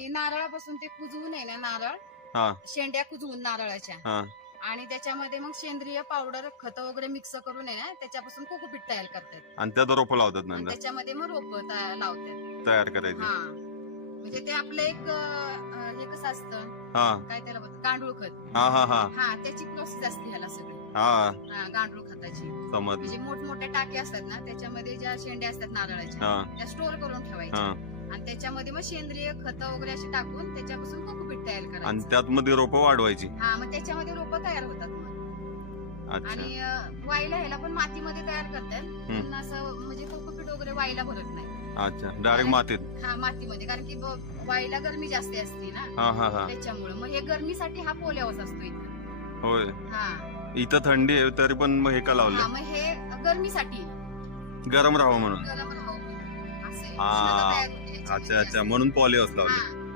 नारळापासून ते कुजवून आहे ना नारळ, हा शेंड्या कुजवून नारळाच्या, हा आणि त्याच्यामध्ये मग सेंद्रिय पावडर खत वगैरे मिक्स करून आहे ना त्याच्यापासून कोकोपीट तयार करतात आणि त्यात रोपं लावतात आणि नंतर त्याच्यामध्ये मग रोप लावतात. तयार करायची. हा म्हणजे ते आपलं एक हे कसं असतं, हा काय त्याला बोलतात, गांडूळ खत. हा हा हा हा त्याची प्रोसेस असते ह्याला सगळी. हा हा गांडूळ खताची समजलं. म्हणजे मोठमोठ्या टाके असतात ना त्याच्यामध्ये ज्या शेंड्या असतात नारळाच्या हा त्या स्टोर करून हा ठेवायच्या आणि त्याच्यामध्ये मग सेंद्रिय खत वगैरे अशी टाकून त्याच्यापासून कोकोपीट तयार आणि करायचं. त्यात मध्ये रोपं वाढवायची. हा मग त्याच्यामध्ये रोपं तयार होतात मग. अच्छा. आणि वाईला ह्याला पण मातीमध्ये तयार करतात, पण असं म्हणजे कोकोपीट वगैरे वाईला भरत नाही. अच्छा डायरेक्ट मातीत. हा मातीमध्ये, कारण की वाईला गरमी जास्त असते ना हा हा हा त्याच्यामुळे मग हे गरमीसाठी हा पोल्यावच असतो इथं. होय. हा इथं थंडी आहे तरी पण मग हे का हा लावलं, मग हे गरमीसाठी गरम राहावं म्हणून. गरम राहावं म्हणून असं आहे. हा उष्णता तयार होते ह्याच्यामध्ये अच्छा अच्छा जास्त. म्हणून पॉलिहाऊस लावले. हा